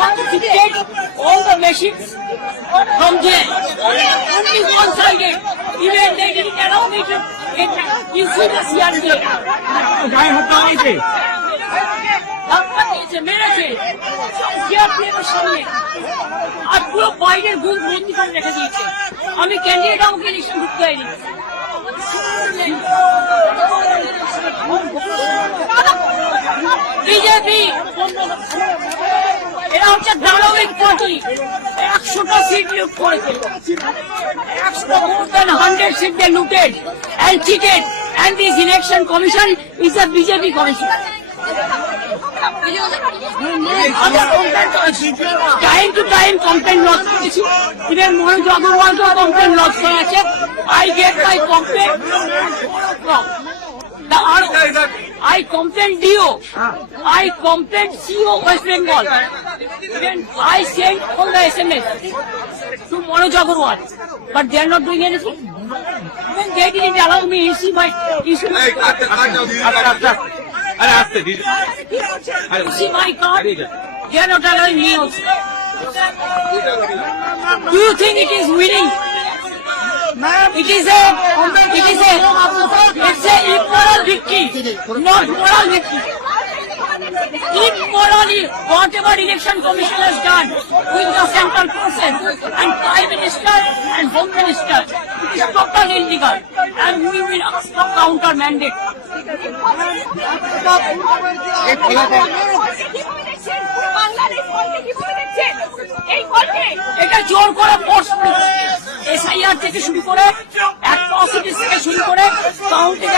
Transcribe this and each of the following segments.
confiscated all the machines from there. Only one-sided. Even they didn't allow me to get you see the CRJ. গায়ে হাত দেওয়া হয়েছে। ধাক্কা দিয়েছে, মেরেছে সিআরপিএফের সামনে আর পুরো বাইরের বুথ বন্দি করে রেখে দিয়েছে। আমি ক্যান্ডিডেট আমাকে ইলেকশন ঢুকতে হয়নি। বিজেপি এরা হচ্ছে দানবিক পার্টি। 100টা সিট লুট করেছে, 100 seat they looted and cheated, and this election commission is a BJP commission. Time to time complain lodge করেছি, ইভেন মনোজ অগ্রওয়ালকেও কমপ্লেন লজ করা আছে। I get my complaint from the RO. I complained DO. I complained CO West Bengal. Even I sent all the SMS to Manoj Agarwal, but they are not doing anything. Even they didn't allow me to see my issue. See my card. They are not allowing me also. Do you think it is winning? It's a immoral victory, not moral victory. Immorally, whatever election commission has done with the central forces and prime minister and home minister, it is totally illegal, and we will ask for counter mandate. এটা জোর করে force SIR থেকে শুরু করে atrocities থেকে শুরু করে counting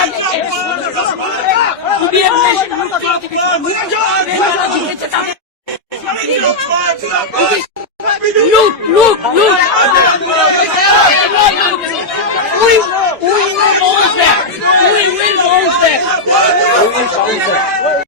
We will bounce back.